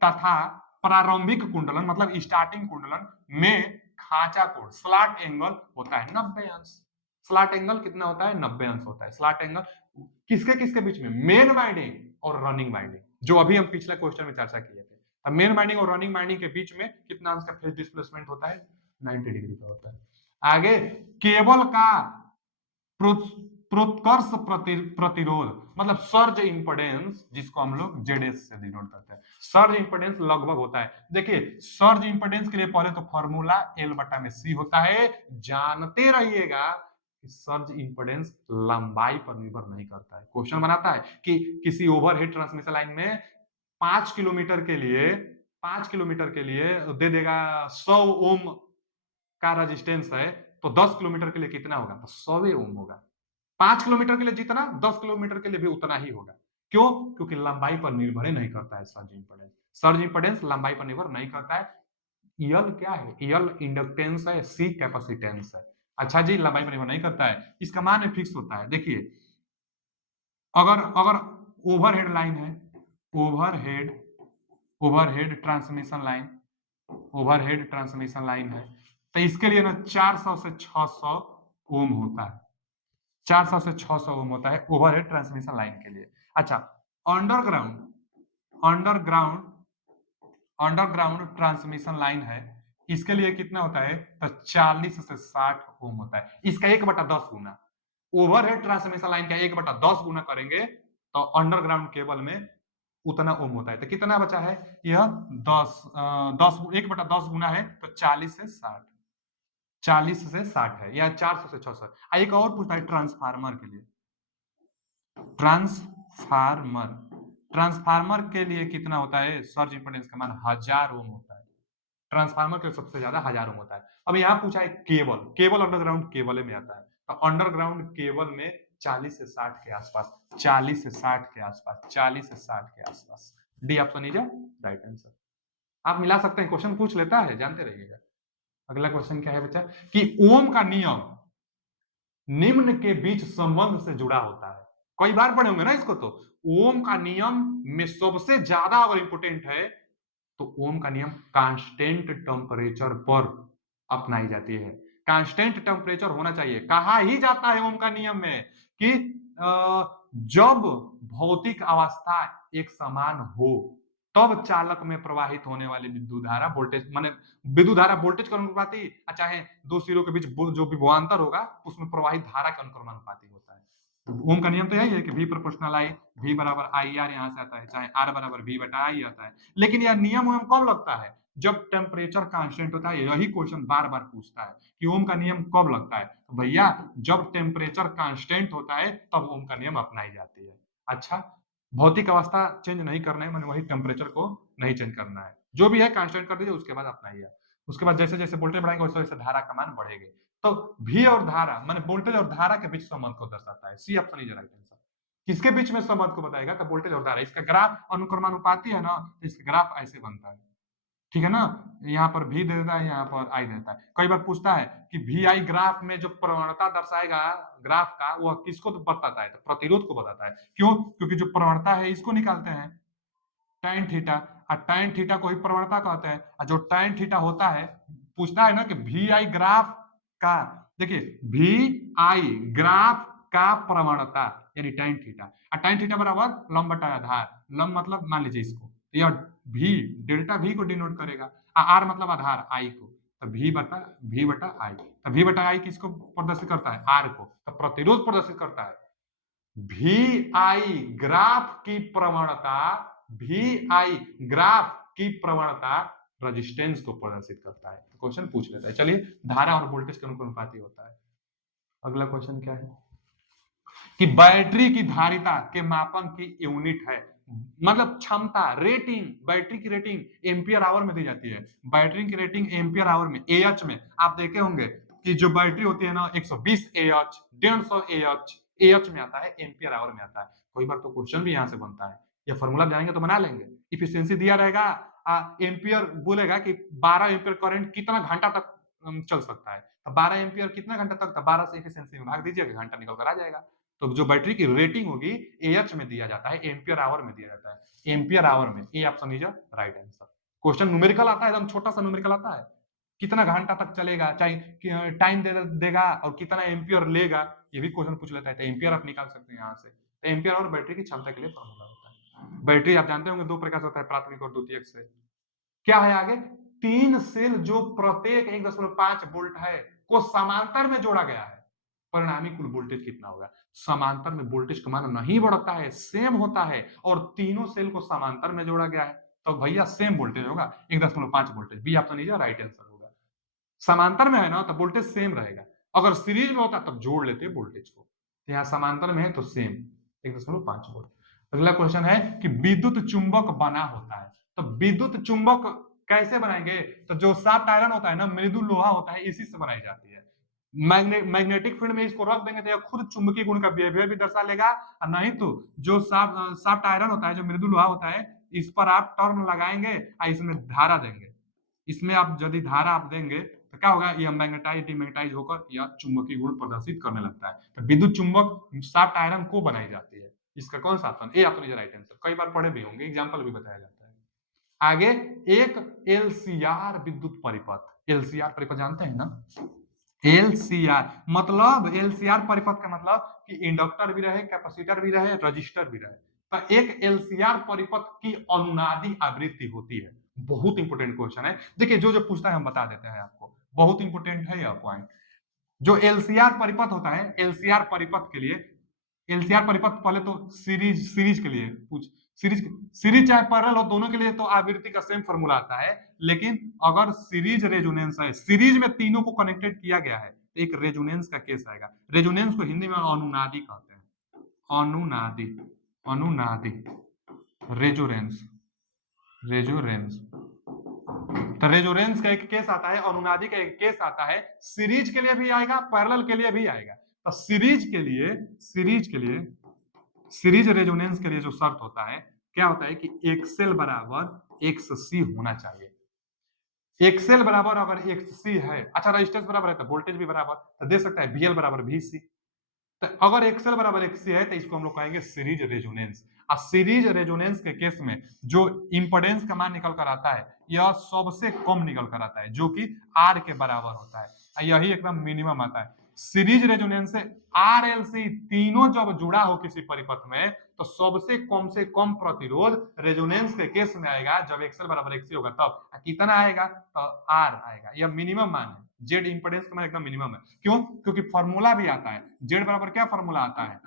तथा प्रारंभिक कुंडलन मतलब स्टार्टिंग कुंडलन में खांचा कोण स्लॉट एंगल होता है 90 अंश। स्लॉट एंगल कितना होता है? 90 अंश होता है। स्लॉट एंगल किसके किसके बीच में? मेन बाइंडिंग और रनिंग बाइंडिंग, जो अभी हम पिछले क्वेश्चन में चर्चा किए थे। अब मेन बाइंडिंग और रनिंग बाइंडिंग के बीच में कितना अंश का फेज डिस्प्लेसमेंट होता है? 90 डिग्री का होता है। आगे केबल का प्रोत्कर्ष प्रतिरोध मतलब सर्ज इंपोर्टेंस, जिसको हम लोग जेडएस से डिनोट करते हैं। सर्ज इंपोर्टेंस लगभग होता है, देखिए सर्ज इंपोर्टेंस के लिए पहले तो फॉर्मूला एल बटा में सी होता है। जानते रहिएगा कि सर्ज इंपोर्टेंस लंबाई पर निर्भर नहीं करता है। क्वेश्चन बनाता है कि किसी ओवरहेड ट्रांसमिशन लाइन में 5 किलोमीटर के लिए 5 किलोमीटर के लिए दे देगा 100 ओम का रेजिस्टेंस है, तो 10 किलोमीटर के लिए कितना होगा? तो 100 ओम होगा। 5 किलोमीटर के लिए जितना 10 किलोमीटर के लिए भी उतना ही होगा। क्यों? क्योंकि लंबाई पर निर्भर ही नहीं करता है सर्ज इंपेडेंस। सर्ज इंपेडेंस लंबाई पर निर्भर नहीं करता है। यल क्या है? यल इंडक्टेंस है, सी कैपेसिटेंस है। अच्छा जी, लंबाई पर निर्भर नहीं करता है, इसका मान फिक्स होता है। देखिए अगर अगर ओवरहेड लाइन है, overhead transmission line, overhead transmission line है, तो इसके लिए ना 400 से 600 ओम होता है। 400 से 600 ओम होता है ओवरहेड ट्रांसमिशन लाइन के लिए। अच्छा, अंडरग्राउंड ट्रांसमिशन लाइन है, इसके लिए कितना होता है? तो 40 से 60 ओम होता है। इसका 1/10 गुना ओवरहेड ट्रांसमिशन लाइन का 1/10 गुना करेंगे तो अंडरग्राउंड केबल में उतना ओम होता है। तो कितना बचा है? यह 10 10 1/10 गुना है तो 40 से 60, 40 से 60 है या 400 से 600। एक और पूछता है ट्रांसफार्मर के लिए। ट्रांसफार्मर ट्रांसफार्मर के लिए कितना होता है? सर्ज इंपेडेंस का मान 1000 ओम होता है। ट्रांसफार्मर के सबसे ज्यादा 1000 ओम होता है। अब यहाँ पूछा है केबल, केबल अंडरग्राउंड केबल में आता है। तो अंडरग्राउंड केबल में 40 से 60 के आसपास, 40 से 60 के आसपास, 40 से 60 के आसपास। D option is right answer. आप मिला सकते हैं, क्वेश्चन पूछ लेता है, जानते रहिएगा। अगला क्वेश्चन क्या है बच्चा कि ओम का नियम निम्न के बीच संबंध से जुड़ा होता है। कई बार पढ़े होंगे ना इसको। तो ओम का नियम में सबसे ज्यादा अगर इंपोर्टेंट है तो ओम का नियम कांस्टेंट टेम्परेचर पर अपनाई जाती है। कांस्टेंट टेम्परेचर होना चाहिए। कहा ही जाता है ओम का नियम में कि जब भौतिक अवस्था एक समान हो तब चालक में प्रवाहित होने वाली विद्युत धारा वोल्टेज माने विद्युत धारा वोल्टेज के अनुपाती, चाहे दो सिरों के बीच जो विभवांतर होगा उसमें प्रवाहित धारा के अनुक्रमानुपाती होता है। ओम का नियम तो यही है कि V प्रोपोर्शनल आई, V बराबर आई आर यहाँ से आता है, चाहे R बराबर V बटा आई आता है। लेकिन यह नियम ओम कब लगता है? जब टेम्परेचर कांस्टेंट होता है। यही क्वेश्चन बार बार पूछता है कि ओम का नियम कब लगता है। तो भैया जब टेम्परेचर कांस्टेंट होता है तब ओम का नियम अपनाई जाती है। अच्छा, भौतिक अवस्था चेंज नहीं करना है, मैंने वही टेम्परेचर को नहीं चेंज करना है। जो भी है कांस्टेंट कर दीजिए, उसके बाद अपनाइए। उसके बाद जैसे जैसे वोल्टेज बढ़ाएंगे वैसे वैसे धारा का मान बढ़ेगा। तो V और धारा माने वोल्टेज और धारा के बीच संबंध को दर्शाता है। C option is right answer. किसके बीच में संबंध को बताएगा? तो वोल्टेज और धारा। इसका ग्राफ अनुक्रमानुपाती है ना, तो इसका ग्राफ ऐसे बनता है। ठीक है ना, यहाँ पर V दे देता है, यहाँ पर I देता है। कई बार पूछता है कि VI ग्राफ में जो प्रवणता दर्शाएगा ग्राफ का, वह किसको तो बताता है? तो प्रतिरोध को बताता है। क्यों? क्योंकि जो प्रवणता है इसको निकालते हैं tan थीटा, और tan थीटा को ही प्रवणता कहते हैं। और जो tan थीटा होता है, पूछता है ना कि VI ग्राफ का, देखिए VI ग्राफ का प्रवणता यानी tan थीटा, और tan थीटा बराबर लंब बटा आधार। लंब मतलब मान लीजिए इसको, यह V डेल्टा V को डिनोट करेगा, R मतलब आधार I को। तो V बटा I, तो V बटा I किसको प्रदर्शित करता है? R को। तो प्रतिरोध प्रदर्शित करता है। VI ग्राफ की प्रवणता, VI ग्राफ की प्रवणता रेजिस्टेंस को प्रदर्शित करता है। तो क्वेश्चन पूछ लेता है। चलिए, धारा और वोल्टेज के अनुपाती होता है। अगला क्वेश्चन क्या है कि बैटरी की धारिता के मापन की यूनिट है, मतलब क्षमता, रेटिंग। बैटरी की रेटिंग एम्पियर आवर में दी जाती है। बैटरी की रेटिंग एम्पियर आवर में, एएच में। आप देखे होंगे कि जो बैटरी होती है ना 120 एएच, 150 एएच, एएच में आता है, एम्पियर आवर में आता है। कई बार तो क्वेश्चन भी यहां से बनता है। ये फॉर्मूला जानेंगे तो बना लेंगे। इफिशियंसी दिया रहेगा, एम्पियर बोलेगा कि 12 एम्पियर करंट कितना घंटा तक चल सकता है। 12 एम्पियर कितना घंटा तक? 12 से इफिशियंसी में भाग दीजिएगा, घंटा निकल कर आ जाएगा। तो जो बैटरी की रेटिंग होगी एएच में दिया जाता है, एम्पियर आवर में दिया जाता है। एम्पियर आवर में। A option is right answer. Question numerical आता है, एकदम छोटा सा न्यूमेरिकल आता है। कितना घंटा तक चलेगा, चाहे टाइम देगा और कितना एम्पियर लेगा, ये भी क्वेश्चन पूछ लेता है। तो एम्पियर आप निकाल सकते हैं यहाँ से। तो एम्पियर और बैटरी की क्षमता के लिए फॉर्मूला होता है। बैटरी आप जानते होंगे दो प्रकार से होता है, प्राथमिक और द्वितीयक से। क्या है आगे? तीन सेल जो प्रत्येक 1.5 वोल्ट है को समांतर में जोड़ा गया है, परिणामी कुल वोल्टेज कितना होगा? समांतर में वोल्टेज का मान नहीं बढ़ता है, सेम होता है, और तीनों सेल को समांतर में जोड़ा गया है, तो भैया सेम वोल्टेज होगा, 1.5 voltage. B option is right answer होगा। समांतर में है ना तो वोल्टेज सेम रहेगा। अगर सीरीज में होता तब जोड़ लेते वोल्टेज को। यहाँ समांतर में है तो सेम 1.5 वोल्ट। अगला क्वेश्चन है कि विद्युत चुंबक बना होता है। तो विद्युत चुंबक कैसे बनाएंगे? तो जो शाफ्ट आयरन होता है ना, मृदु लोहा होता है, इसी से बनाई जाती है। मैग्नेटिक फील्ड में इसको रख देंगे तो यह खुद चुंबकीय गुण का बिहेवियर भी दर्शा लेगा, और नहीं तो जो शाफ्ट आयरन होता है, जो मृदु लोहा होता है, इस पर आप टर्न लगाएंगे और इसमें धारा देंगे। इसमें आप यदि धारा आप देंगे तो क्या होगा? यह मैग्नेटाइज डिमैग्नेटाइज होकर यह चुंबकीय गुण प्रदर्शित करने लगता है। तो विद्युत चुंबक शाफ्ट आयरन को बनाई जाती है। इसका कौन सा option? A option is right answer. कई बार पढ़े भी होंगे, एग्जांपल भी बताया जाता है। आगे एक एलसीआर विद्युत परिपथ। एलसीआर परिपथ जानते हैं ना? एलसीआर मतलब, एलसीआर परिपथ का मतलब कि इंडक्टर भी रहे, कैपेसिटर भी रहे, रजिस्टर भी रहे। तो एक एलसीआर परिपथ की अनुनादी आवृत्ति होती है। बहुत इंपोर्टेंट क्वेश्चन है। देखिए जो जो पूछता है हम बता देते हैं आपको, बहुत इंपोर्टेंट है यह पॉइंट। जो एलसीआर परिपथ होता है, एलसीआर परिपथ के लिए एलसीआर परिपथ पहले तो सीरीज के लिए पूछ, सीरीज चाहे पैरेलल हो, दोनों के लिए तो आवृत्ति का सेम फॉर्मूला आता है। लेकिन अगर सीरीज रेजोनेंस है, सीरीज में तीनों को कनेक्टेड किया गया है, तो एक रेजोनेंस का केस आएगा। रेजोनेंस को हिंदी में अनुनादी कहते हैं, अनुनादी, अनुनादी, रेजोनेंस, रेजोनेंस। तो रेजोनेंस का एक केस आता है, अनुनादी का एक केस आता है। सीरीज के लिए भी आएगा, पैरेलल के लिए भी आएगा। तो सीरीज के लिए, सीरीज रेजोनेंस के लिए जो शर्त होता है, क्या होता है कि एक्सएल बराबर एक्ससी होना चाहिए। एक्सएल बराबर अगर एक्ससी है, अच्छा रजिस्टेंस बराबर है तो वोल्टेज भी बराबर, तो दे सकता है बीएल बराबर वीसी। तो अगर एक्सएल बराबर एक्ससी है तो इसको हम लोग कहेंगे सीरीज रेजोनेंस। और सीरीज रेजोनेंस के केस में जो इंपोर्टेंस का मान निकल कर आता है, यह सबसे कम निकल कर आता है, जो कि आर के बराबर होता है। यही एकदम मिनिमम आता है। सीरीज रेजोनेंस से आर एल सी तीनों जब जुड़ा हो किसी परिपथ में, तो सबसे कम से कम प्रतिरोध रेजोनेंस के केस में आएगा जब एक्सएल बराबर एक्ससी होगा। तब कितना आएगा? तो आर आएगा। यह मिनिमम मान है। जेड इंपोर्टेंस का मान एकदम मिनिमम है। क्यों? क्योंकि फॉर्मूला भी आता है। जेड बराबर क्या फॉर्मूला आता है?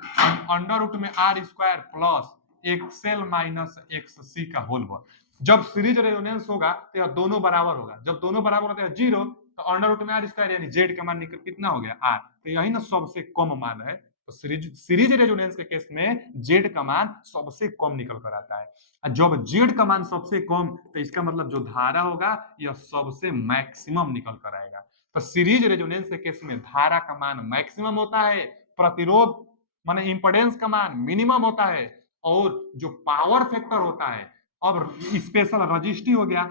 अंडर रूट में R square plus XL minus XC का होल वर्ग। जब सीरीज रेजोनेंस होगा तो यह दोनों बराबर होगा। जब दोनों बराबर होता है जीरो, तो अंडर रूट में आर स्क्वायर यानी जेड का मान कितना हो गया? आर। तो यही ना सबसे कम मान है। तो सीरीज रेजोनेंस के केस में जेड का मान सबसे कम निकल कर आता है। जब जेड का मान सबसे कम, तो इसका मतलब जो धारा होगा यह सबसे मैक्सिमम निकल कर आएगा। तो सीरीज रेजोनेंस के केस में धारा का मान मैक्सिमम होता है, प्रतिरोध माने इंपोर्टेंस का मान मिनिमम होता है, और जो पावर फैक्टर होता है, अब स्पेशल रजिस्टिव हो गया,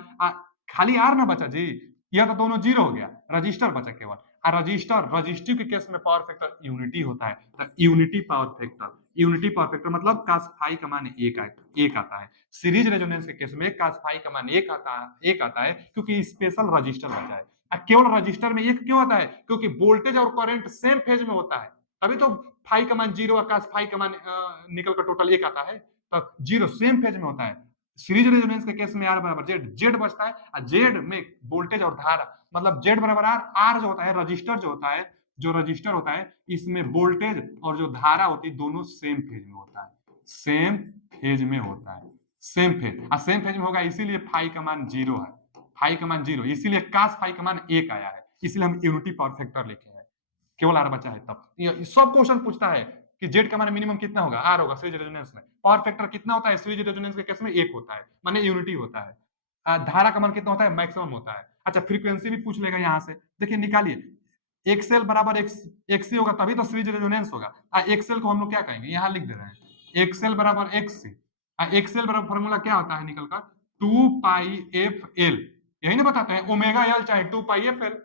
खाली आर ना बचा जी, यह तो दोनों जीरो हो गया, रजिस्टर बचा केवल। रजिस्टर रजिस्टिव के केस में पावर फैक्टर यूनिटी होता है, तो यूनिटी पावर फैक्टर मतलब कास फाई का मान एक आता है। सीरीज रेजोनेंस के केस में कास फाई का मान एक आता है, क्योंकि स्पेशल रजिस्टर बचा है। केवल रजिस्टर में एक क्यों आता है? क्योंकि वोल्टेज और करंट सेम फेज में होता है, तभी तो फाई का मान जीरो, कास फाई का मान निकल कर टोटल एक आता है। तो जीरो सेम फेज में होता है। सीरीज रेजोनेंस के केस में आर बराबर जेड, जेड बचता है। जेड में वोल्टेज और धारा, मतलब जेड बराबर आर, आर जो होता है रजिस्टर जो होता है, जो रजिस्टर होता है, इसमें वोल्टेज और जो धारा होती है दोनों सेम फेज में होता है, सेम फेज में होता है, सेम फेज में होगा, इसीलिए फाई का मान जीरो है, फाई का मान जीरो, इसीलिए कास फाई का मान एक आया है, इसलिए हम यूनिटी पावर फैक्टर लिखे हैं। केवल आर बचा है तब। सब क्वेश्चन पूछता है कि जेड का मान मिनिमम कितना होगा? आर होगा सीरीज रेजोनेंस में। पावर फैक्टर कितना होता है सीरीज रेजोनेंस के केस में? एक होता है, माने यूनिटी होता है। धारा का मान कितना होता है? मैक्सिमम होता है। अच्छा फ्रीक्वेंसी भी पूछ लेगा यहाँ से, देखिए निकालिए। एक्सएल बराबर एक्ससी होगा तभी तो सीरीज रेजोनेंस होगा। एक्सएल को हम लोग क्या कहेंगे? यहाँ लिख दे रहे हैं एक्सएल बराबर एक्ससी। एक्सएल बराबर फॉर्मूला क्या होता है निकल कर? 2 पाई एफ एल, यही ना बताते हैं, ओमेगा एल चाहे 2 पाई एफ एल।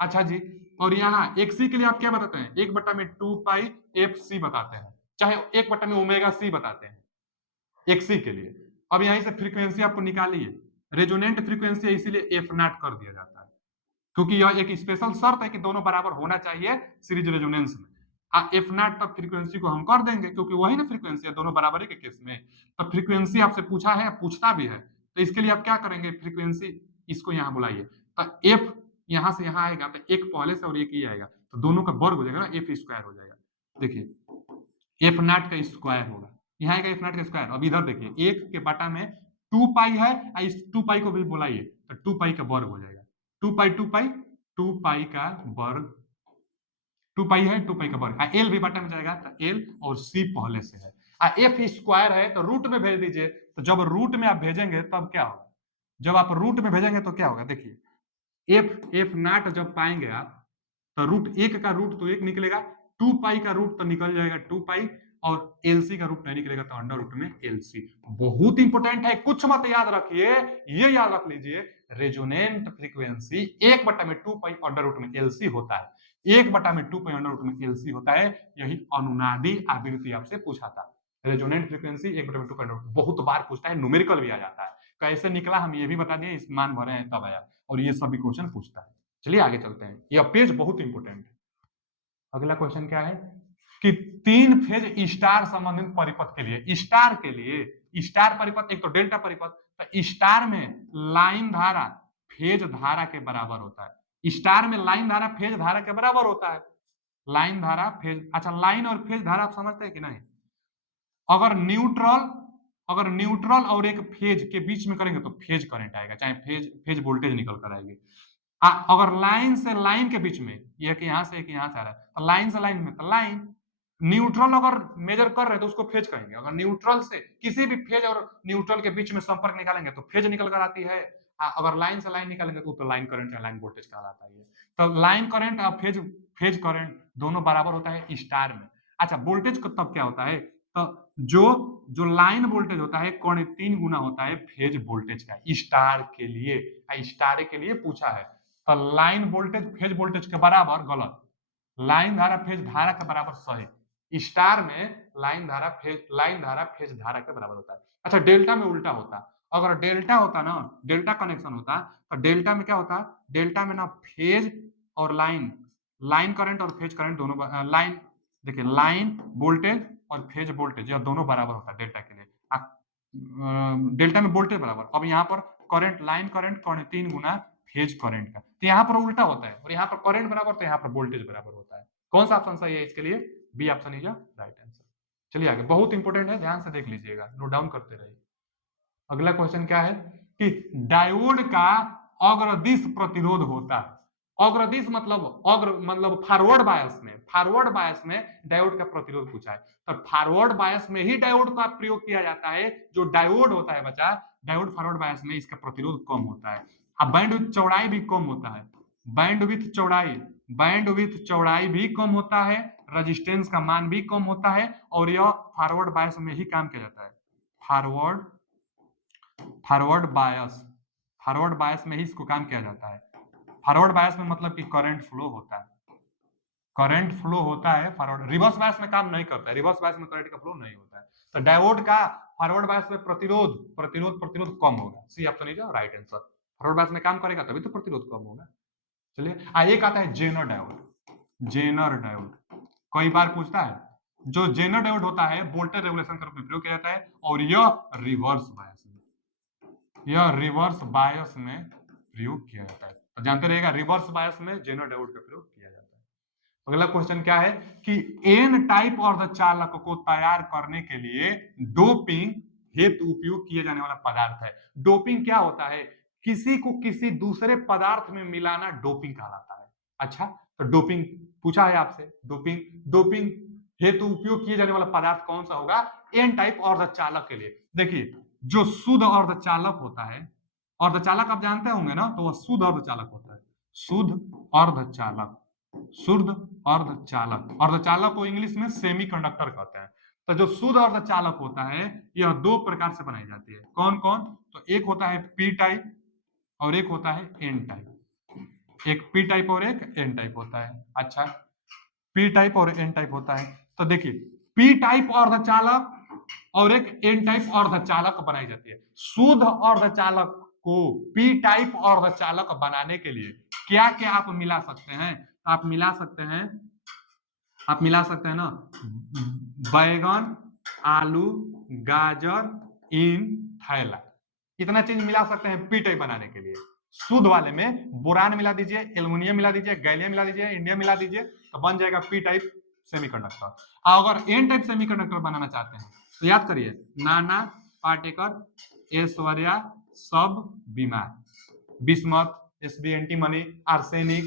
अच्छा जी, और यहाँ एक्सी के लिए आप क्या बताते हैं? 1/2 पाई एफ सी बताते हैं, चाहे 1/में ओमेगा सी बताते हैं एक्सी के लिए। अब यहीं से फ्रीक्वेंसी आपको निकालिए, रेजोनेंट फ्रीक्वेंसी है इसीलिए एफ नॉट कर दिया जाता है, क्योंकि यह एक स्पेशल शर्त है कि दोनों बराबर होना चाहिए सीरीज रेजोनेंस में। एफ नॉट तब फ्रीक्वेंसी को हम कर देंगे, क्योंकि वही ना फ्रीक्वेंसी है दोनों बराबरी के केस में। तो फ्रीक्वेंसी आपसे पूछा है, पूछता भी है, तो इसके लिए आप क्या करेंगे? फ्रीक्वेंसी इसको यहाँ बुलाइए, तो एफ यहां से यहां आएगा, तो एक पहले से और एक ही आएगा, तो दोनों का वर्ग हो जाएगा ना, एफ स्क्वायर हो जाएगा। देखिए एफ नॉट का स्क्वायर होगा, यहाँ आएगा एफ नॉट का स्क्वायर। अब इधर देखिए एक के बटा में 2 पाई है, इस 2 पाई को भी बुलाइए, तो 2 पाई का वर्ग हो जाएगा। 2 पाई 2 पाई 2 पाई का वर्ग, 2 पाई है 2 पाई का वर्ग। एल भी बटा में जाएगा, तो एल और सी पहले से है। एफ स्क्वायर है तो रूट में भेज दीजिए, तो जब रूट में आप भेजेंगे तब क्या होगा? जब आप रूट में भेजेंगे तो क्या होगा? देखिए एफ नॉट जब पाएंगे आप, तो रूट एक का रूट तो एक निकलेगा, 2 पाई का रूट तो निकल जाएगा 2 पाई, और एलसी का रूट नहीं निकलेगा तो अंडर रूट में एलसी। बहुत इंपोर्टेंट है, कुछ मत याद रखिए, ये याद रख लीजिए, resonant frequency 1/2 pi under root में एलसी होता है, 1/2 पाई अंडर रूट में एलसी होता है। यही अनुनादी आवृत्ति आपसे पूछा था, resonant frequency 1/2 pi under root, बहुत बार पूछता है, न्यूमेरिकल भी आ जाता है। कैसे निकला हम ये भी बता दिए, इस मान भरे हैं तब आया, और ये सभी क्वेश्चन पूछता है। चलिए आगे चलते हैं, यह पेज बहुत इंपोर्टेंट है। अगला क्वेश्चन क्या है कि 3 फेज स्टार संबंधित परिपथ के लिए, स्टार के लिए, स्टार परिपथ एक तो डेल्टा परिपथ, तो स्टार में लाइन धारा फेज धारा के बराबर होता है। स्टार में लाइन धारा फेज धारा के बराबर होता है। लाइन धारा फेज, अच्छा लाइन और फेज धारा आप समझते हैं कि नहीं? अगर न्यूट्रल और एक फेज के बीच में करेंगे तो फेज करंट आएगा, चाहे फेज वोल्टेज निकल कर आएगी। अगर लाइन से लाइन के बीच में, एक यहाँ से एक यहाँ से आ रहा है, तो लाइन से लाइन में तो लाइन, न्यूट्रल अगर मेजर कर रहे हैं तो उसको फेज कहेंगे। अगर न्यूट्रल से किसी भी फेज और न्यूट्रल के बीच में संपर्क निकालेंगे तो फेज निकल कर आती है। अगर लाइन से लाइन निकालेंगे तो लाइन करंट या लाइन वोल्टेज कहलाता है। तो लाइन करंट और फेज करंट दोनों बराबर होता है स्टार में। अच्छा, वोल्टेज को तब क्या होता है? तो जो लाइन वोल्टेज होता है 3 गुना होता है फेज वोल्टेज का, स्टार के लिए। स्टार के लिए पूछा है, तो लाइन वोल्टेज फेज वोल्टेज के बराबर गलत, लाइन धारा फेज धारा के बराबर सही। स्टार में लाइन धारा फेज धारा के बराबर होता है। अच्छा, डेल्टा में उल्टा होता, अगर डेल्टा होता ना, डेल्टा कनेक्शन होता, तो डेल्टा में क्या होता? डेल्टा में ना फेज और लाइन करंट और फेज करंट दोनों, लाइन देखिए लाइन वोल्टेज और फेज वोल्टेज यह दोनों बराबर होता है डेल्टा के लिए। डेल्टा में वोल्टेज बराबर, अब यहाँ पर करंट, लाइन करंट 3 गुना फेज करंट का, तो यहाँ पर उल्टा होता है, और यहाँ पर करंट बराबर तो यहाँ पर वोल्टेज बराबर होता है। कौन सा ऑप्शन सही है इसके लिए? B option is right answer. चलिए आगे, बहुत इंपॉर्टेंट है, ध्यान से देख लीजिएगा, नोट डाउन करते रहिए। अगला क्वेश्चन क्या है कि डायोड का अग्रदिश प्रतिरोध होता है। अग्रदिश मतलब फॉरवर्ड बायस में डायोड का प्रतिरोध पूछा है, तो फॉरवर्ड बायस में ही डायोड का प्रयोग किया जाता है। जो डायोड होता है बच्चा, डायोड फॉरवर्ड बायस में इसका प्रतिरोध कम होता है। अब बैंडविड्थ चौड़ाई भी कम होता है, बैंडविड्थ चौड़ाई भी कम होता है, रेजिस्टेंस का मान भी कम होता है, और यह फॉरवर्ड बायस में ही काम किया जाता है। फॉरवर्ड बायस में ही इसको काम किया जाता है। फॉरवर्ड बायस में मतलब कि करंट फ्लो होता है, फॉरवर्ड, रिवर्स बायस में काम नहीं करता है, रिवर्स बायस में करंट का फ्लो नहीं होता है। तो डायोड का फॉरवर्ड बायस में प्रतिरोध कम होगा। C option is right answer. Forward bias में काम करेगा तभी तो प्रतिरोध कम होगा। चलिए, एक आता है जेनर डायोड, कई बार पूछता है। जो जेनर डायोड होता है वोल्टेज रेगुलेशन के रूप में प्रयोग किया जाता है, और यह रिवर्स बायस में प्रयोग किया जाता है। तो जानते रहिएगा, रिवर्स बायस में जेनर डायोड का प्रयोग किया जाता है। अगला क्वेश्चन क्या है कि एन टाइप अर्धचालक को तैयार करने के लिए डोपिंग हेतु उपयोग किया जाने वाला पदार्थ है। डोपिंग क्या होता है? किसी को किसी दूसरे पदार्थ में मिलाना डोपिंग कहलाता है। अच्छा, तो डोपिंग पूछा है आपसे, डोपिंग हेतु उपयोग किए जाने वाला पदार्थ कौन सा होगा? एन टाइप अर्धचालक के लिए। देखिए, जो शुद्ध अर्धचालक होता है, अर्धचालक आप जानते होंगे ना, तो वह शुद्ध अर्धचालक होता है। अर्धचालक को इंग्लिश में सेमीकंडक्टर कहते हैं। तो जो शुद्ध अर्धचालक होता है, यह 2 प्रकार से बनाई जाती है। कौन कौन? तो एक होता है पी टाइप और एक होता है एन टाइप। एक पी टाइप और एक एन टाइप होता है। अच्छा, पी टाइप और एन टाइप होता है। तो देखिए, पी टाइप अर्धचालक और एक एन टाइप अर्धचालक बनाई जाती है। शुद्ध अर्धचालक को पी टाइप अर्धचालक बनाने के लिए क्या क्या आप मिला सकते हैं? आप मिला सकते हैं ना, बैगन, आलू, गाजर, इन, थैला, इतना चीज मिला सकते हैं पी टाइप बनाने के लिए। शुद्ध वाले में बोरान मिला दीजिए, एल्युमिनियम मिला दीजिए, गैलियम मिला दीजिए, इंडियम मिला दीजिए, तो बन जाएगा पी टाइप सेमीकंडक्टर। अगर एन टाइप सेमीकंडक्टर बनाना चाहते हैं तो याद करिए, नाना पाटेकर, ऐश्वर्या, सब बीमार, बिस्मथ, एसबीएनटी मनी, आर्सेनिक,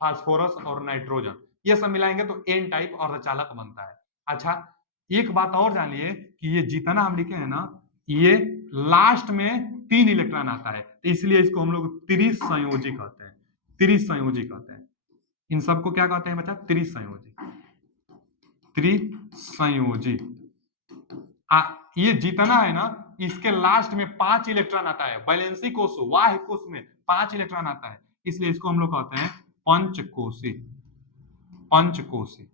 फास्फोरस और नाइट्रोजन, ये सब मिलाएंगे तो एन टाइप अर्धचालक बनता है। अच्छा, एक बात और जानिए कि ये जितना हम लिखे हैं ना, ये लास्ट में 3 इलेक्ट्रॉन आता है, तो इसलिए इसको हम लोग त्रिसंयोजी कहते हैं। इन सबको क्या कहते हैं बच्चा? त्रिसंयोजी। ये जितना है ना, इसके लास्ट में 5 इलेक्ट्रॉन आता है। वैलेंसी कोष, वाह्य कोष में 5 इलेक्ट्रॉन आता है, इसलिए इसको हम लोग कहते हैं पंचकोशी।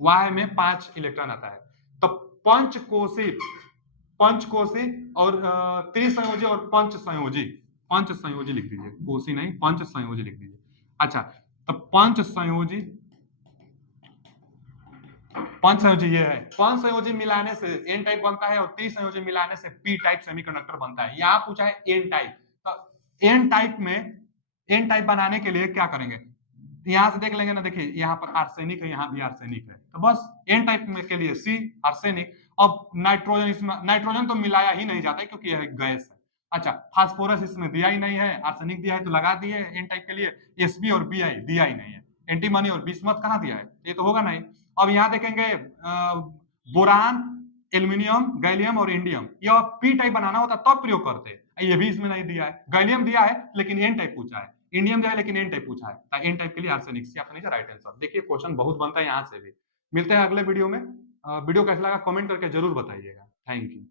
वाह्य में 5 इलेक्ट्रॉन आता है, तो पंचकोशी और त्रिसंयोजी और पंचसंयोजी लिख दीजिए, कोशी नहीं, पंचसंयोजी लिख दीजिए। अच्छा, तो पंचसंयोजी ये है। पंचसंयोजी मिलाने से एन टाइप बनता है और त्रिसंयोजी मिलाने से पी टाइप सेमीकंडक्टर बनता है। यहां पूछा है एन टाइप, तो एन टाइप बनाने के लिए क्या करेंगे? यहाँ से देख लेंगे ना, देखिए यहाँ पर आर्सेनिक है, यहाँ भी आर्सेनिक है, तो बस एन टाइप में के लिए सी आर्सेनिक। अब नाइट्रोजन, इसमें नाइट्रोजन तो मिलाया ही नहीं जाता है क्योंकि यह गैस है। अच्छा, फास्फोरस इसमें दिया ही नहीं है, आर्सेनिक दिया है तो लगा दिए एन टाइप के लिए। एसबी और बीआई दिया ही नहीं है, एंटीमनी और बिस्मथ कहाँ दिया है, ये तो होगा नहीं। अब यहाँ देखेंगे बोरान, एल्यूमिनियम, गैलियम और इंडियम, यह पी टाइप बनाना होता तब प्रयोग करते, ये भी इसमें नहीं दिया है। गैलियम दिया है लेकिन एन टाइप पूछा है, इंडियम दिया है लेकिन एन टाइप पूछा है, एन टाइप के लिए arsenic, C option is right answer. देखिए क्वेश्चन बहुत बनता है यहाँ से भी। मिलते हैं अगले वीडियो में। वीडियो कैसा लगा कमेंट करके जरूर बताइएगा। Thank you.